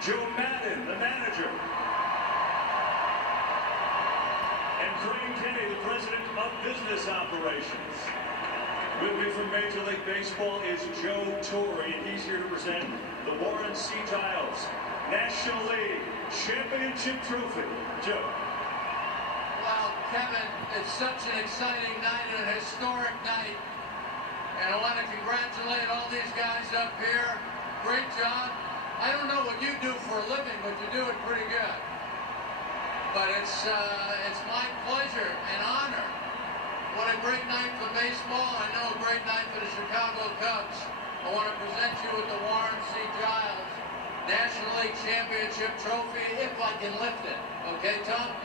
Joe Maddon, the manager. And Crane Kennedy, the president of business operations. With me from Major League Baseball is Joe Torre, and he's here to present the Warren C. Giles National League Championship Trophy. Joe. Well, Kevin, it's such an exciting night and a historic night. And I want to congratulate all these guys up here. Great job. I don't know what you do for a living, but you do it pretty good. But it's my pleasure and honor. What a great night for baseball. I know a great night for the Chicago Cubs. I want to present you with the Warren C. Giles National League Championship Trophy, if I can lift it. Okay, Tom?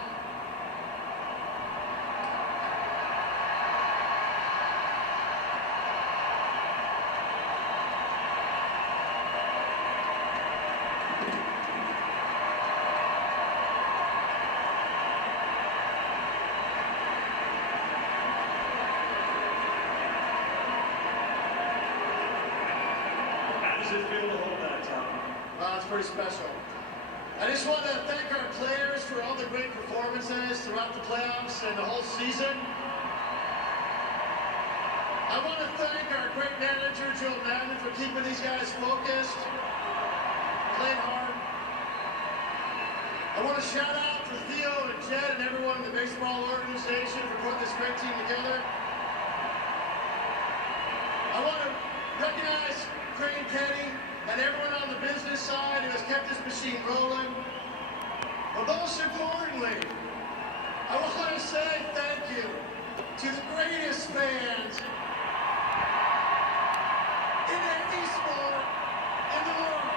How does it feel to hold that, Tom? It's pretty special. I just want to thank our players for all the great performances throughout the playoffs and the whole season. I want to thank our great manager, Joe Maddon, for keeping these guys focused, playing hard. I want to shout out to Theo and Jed and everyone in the baseball organization for putting this great team together. I want to recognize Crane Kennedy and everyone on the business side who has kept this machine rolling. But most importantly, I want to say thank you to the greatest fans in any sport in the world.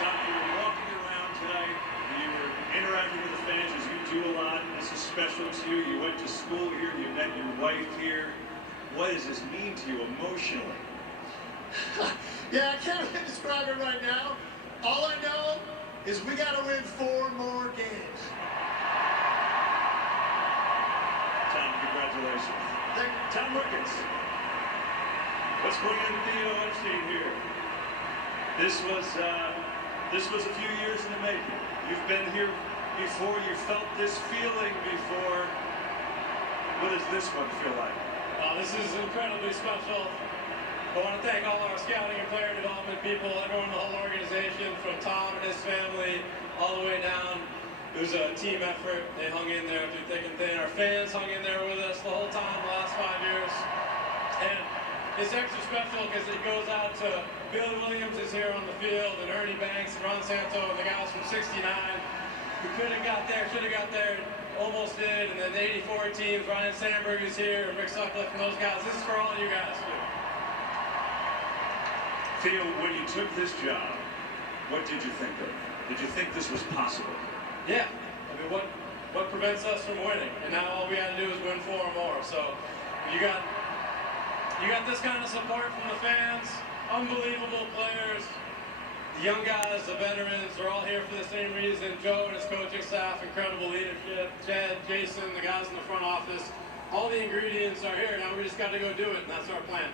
Tom, you were walking around tonight, you were interacting with the fans as you do a lot. This is special to you. You went to school here, you met your wife here. What does this mean to you emotionally? Yeah, I can't really describe it right now. All I know is we got to win 4 more games. Tom, congratulations. Thank you. Tom Ricketts. Let's bring in Theo Epstein here. This was a few years in the making. You've been here before. You felt this feeling before. What does this one feel like? This is incredibly special. I want to thank all our scouting and player development people, everyone in the whole organization, from Tom and his family all the way down. It was a team effort. They hung in there through thick and thin. Our fans hung in there with us the whole time the last 5 years. And it's extra special because it goes out to Bill Williams is here on the field, and Ernie Banks, and Ron Santo, and the guys from '69. We could have got there, should have got there, almost did. And then the '84 teams, Ryan Sandberg is here, and Rick Sutcliffe, and those guys. This is for all you guys. Theo, when you took this job, what did you think of? Did you think this was possible? Yeah. I mean, what prevents us from winning? And now all we got to do is win 4 or more. So you got this kind of support from the fans, unbelievable players, the young guys, the veterans, they're all here for the same reason. Joe and his coaching staff, incredible leadership. Jed, Jason, the guys in the front office. All the ingredients are here. Now we just got to go do it, and that's our plan.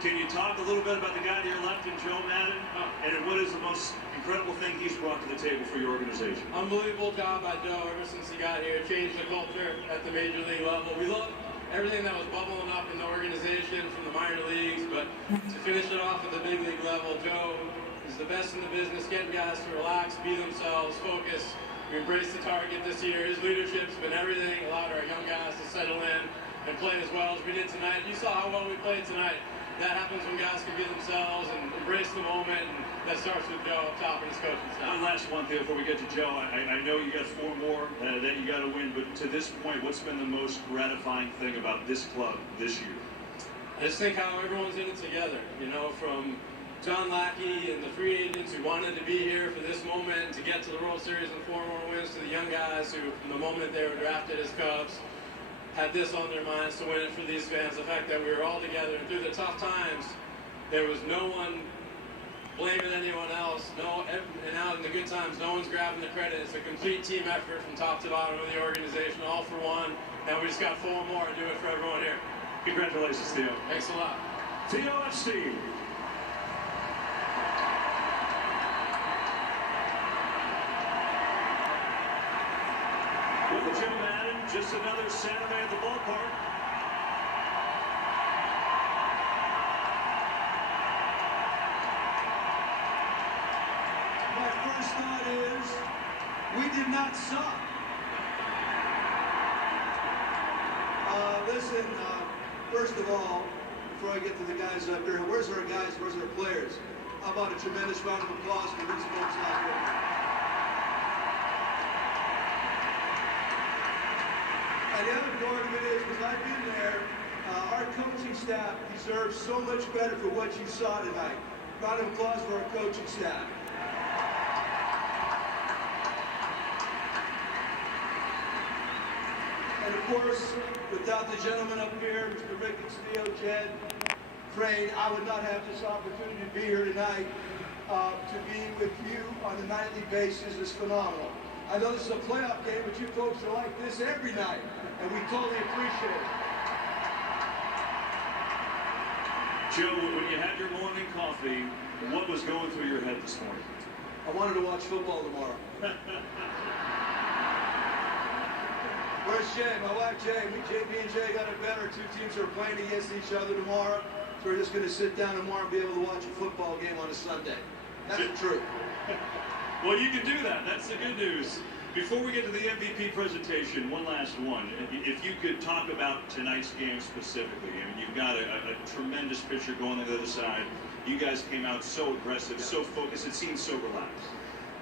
Can you talk a little bit about the guy to your left, and Joe Maddon, and what is the most incredible thing he's brought to the table for your organization? Unbelievable job by Joe ever since he got here. Changed the culture at the major league level. We love everything that was bubbling up in the organization from the minor leagues, but to finish it off at the big league level, Joe is the best in the business, getting guys to relax, be themselves, focus. We embraced the target this year. His leadership's been everything, allowed our young guys to settle in and play as well as we did tonight. You saw how well we played tonight. That happens when guys can be themselves and embrace the moment, and that starts with Joe up top and his coaching staff. One last one, Theo, before we get to Joe. I know you got 4 more that you got to win, but to this point, what's been the most gratifying thing about this club this year? I just think how everyone's in it together, you know, from John Lackey and the free agents who wanted to be here for this moment to get to the World Series and 4 more wins, to the young guys who, from the moment they were drafted as Cubs, had this on their minds to win it for these fans. The fact that we were all together and through the tough times, there was no one blaming anyone else. And now in the good times, no one's grabbing the credit. It's a complete team effort from top to bottom of the organization, all for one. Now we just got 4 more and do it for everyone here. Congratulations, Theo. Thanks a lot. Theo Epstein. With Joe Madden, just another Saturday at the ballpark. My first thought is, we did not suck. Listen, first of all, before I get to the guys up here, where's our guys, where's our players? How about a tremendous round of applause for these folks out here? And the other part of it is, because I've been there, our coaching staff deserves so much better for what you saw tonight. Round of applause for our coaching staff. And of course, without the gentlemen up here, Mr. Ricketts, Theo, Jed, Crane, I would not have this opportunity to be here tonight. To be with you on a nightly basis is phenomenal. I know this is a playoff game, but you folks are like this every night, and we totally appreciate it. Joe, when you had your morning coffee, what was going through your head this morning? I wanted to watch football tomorrow. Where's Jay? My wife Jay. Me and Jay got it better. 2 teams are playing against each other tomorrow. So we're just going to sit down tomorrow and be able to watch a football game on a Sunday. That's the truth. Well, you can do that. That's the good news. Before we get to the MVP presentation, one last one. If you could talk about tonight's game specifically. I mean, you've got a tremendous pitcher going on the other side. You guys came out so aggressive, so focused. It seems so relaxed.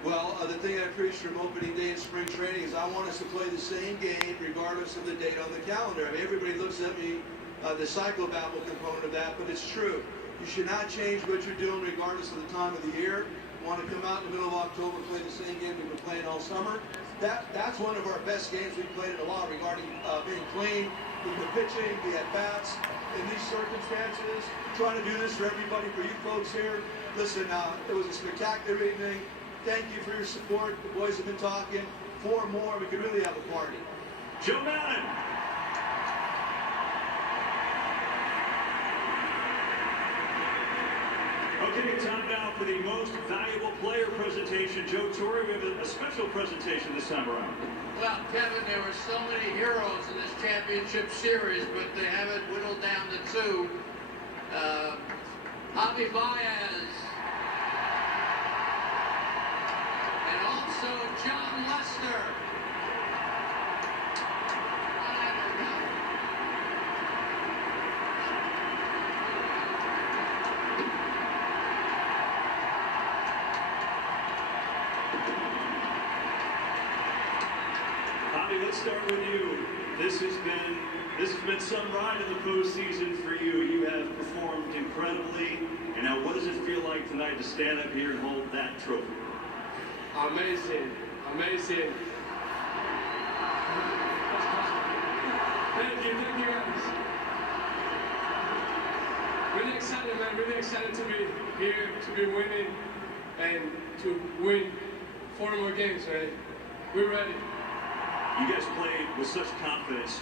Well, the thing I preach from opening day in spring training is I want us to play the same game regardless of the date on the calendar. I mean, everybody looks at me, the psychobabble component of that, but it's true. You should not change what you're doing regardless of the time of the year. You want to come out in the middle of October and play the same game we've been playing all summer. That's one of our best games we've played in a while regarding being clean, with the pitching, the at-bats, in these circumstances. Trying to do this for everybody, for you folks here. Listen, it was a spectacular evening. Thank you for your support. The boys have been talking. 4 more, we could really have a party. Joe Madden. Okay, time now for the most valuable player presentation. Joe Torre, we have a special presentation this time around. Well, Kevin, there were so many heroes in this championship series, but they have it whittled down to 2. Javi Baez. And also John Lester. Javi, let's start with you. This has been some ride in the postseason for you. You have performed incredibly. And now, what does it feel like tonight to stand up here and hold that trophy? Amazing, amazing. Thank you guys. Really excited, man, really excited to be here, to be winning, and to win 4 more games, right? We're ready. You guys played with such confidence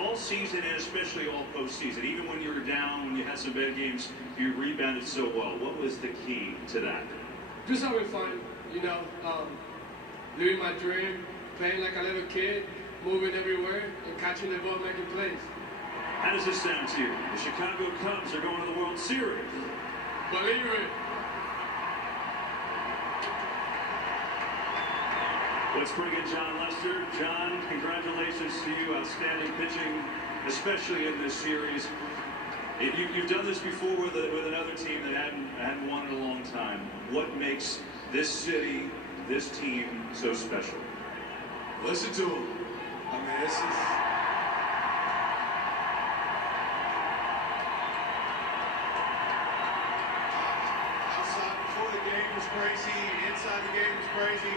all season and especially all postseason. Even when you were down, when you had some bad games, you rebounded so well. What was the key to that? Just having fun, you know, living my dream, playing like a little kid, moving everywhere, and catching the ball, making plays. How does this sound to you? The Chicago Cubs are going to the World Series. Believe it. Let's bring in John Lester. John, congratulations to you. Outstanding pitching, especially in this series. You've done this before with another team that hadn't won in a long time. What makes this city, this team, so special? Listen to him. I mean, this is... outside before the game was crazy. Inside the game was crazy.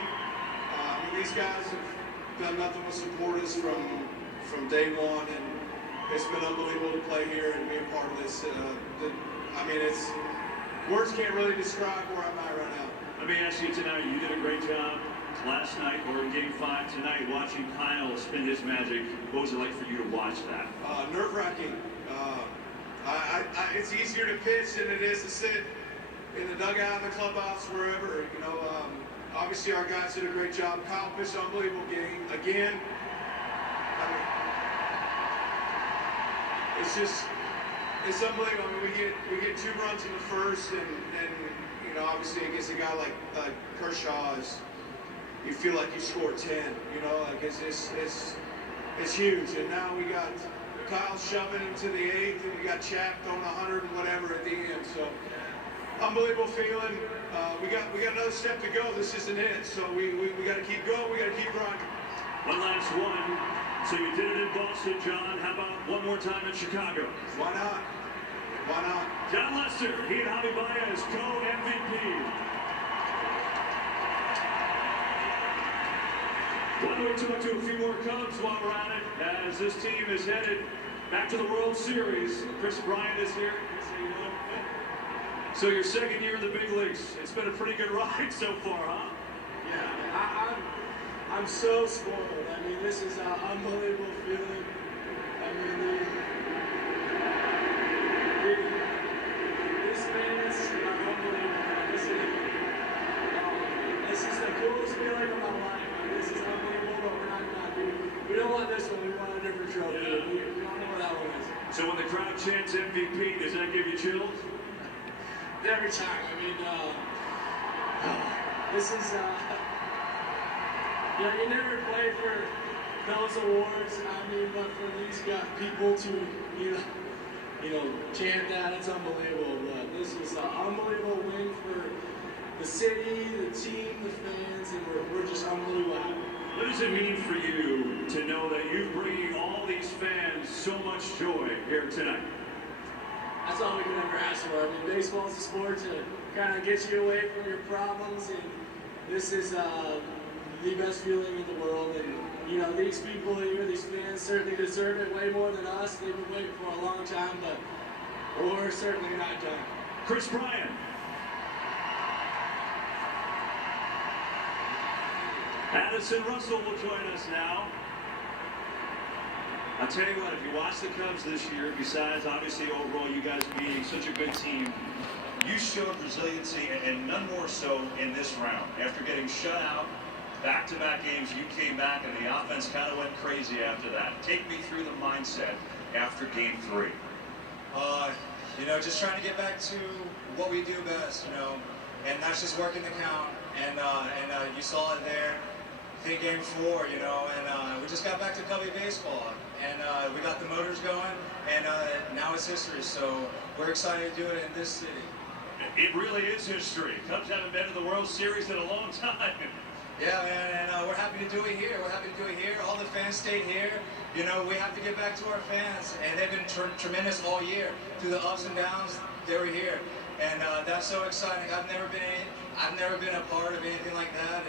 These guys have done nothing but support us from day one, and it's been unbelievable to play here and be a part of this. I mean, words can't really describe where I'm at right now. Let me ask you tonight, you did a great job last night or in Game 5 tonight watching Kyle spin his magic. What was it like for you to watch that? Nerve-wracking. It's easier to pitch than it is to sit in the dugout, in the clubhouse, wherever. You know, obviously our guys did a great job. Kyle pitched an unbelievable game again. I mean, it's unbelievable. I mean, we get 2 runs in the first, and you know, obviously against a guy like Kershaw, you feel like you scored 10. You know, like it's huge. And now we got Kyle shoving into the 8th, and we got Chap throwing 100 and whatever at the end. So unbelievable feeling. We got another step to go. This isn't it. So we got to keep going. We got to keep grinding. One last one. So you did it in Boston, John. How about one more time in Chicago? Why not? Why not? John Lester, he and Javi Baez, co-MVP. Why don't we talk to a few more Cubs while we're at it, as this team is headed back to the World Series. Kris Bryant is here. So your second year in the big leagues. It's been a pretty good ride so far, huh? Yeah, I'm so spoiled. I mean, this is an unbelievable feeling. I mean, these fans are unbelievable. This is the coolest feeling of my life. This is unbelievable, but we're not happy. We don't want this one. We want a different trophy. Yeah. We don't know what that one is. So when the crowd chants MVP, does that give you chills? Every time. I mean, this is, you know, you never play for those awards. I mean, but for these people to, you know, chant that, it's unbelievable. But this is an unbelievable win for the city, the team, the fans, and we're just unbelievable happy. What does it mean for you to know that you're bringing all these fans so much joy here tonight? That's all we can ever ask for. I mean, baseball is a sport to kind of get you away from your problems, and this is the best feeling in the world. And, you know, these people here, these fans certainly deserve it way more than us. They've been waiting for a long time, but we're certainly not done. Kris Bryant. Addison Russell will join us now. I'll tell you what, if you watch the Cubs this year, besides obviously overall you guys being such a good team, you showed resiliency and none more so in this round. After getting shut out, back-to-back games, you came back and the offense kind of went crazy after that. Take me through the mindset after Game 3. You know, just trying to get back to what we do best, you know, and that's just working the count. And you saw it there. I think Game 4, you know, and we just got back to Cubby baseball, and we got the motors going, and now it's history. So we're excited to do it in this city. It really is history. Cubs haven't been to the World Series in a long time. Yeah, man, and we're happy to do it here. We're happy to do it here. All the fans stayed here. You know, we have to get back to our fans, and they've been tremendous all year. Through the ups and downs, they were here, and that's so exciting. I've never been a part of anything like that,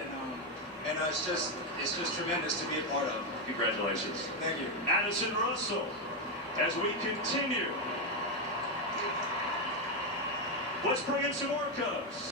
and it's just tremendous to be a part of. Congratulations. Thank you. Addison Russell, as we continue. Let's bring in some more Cubs.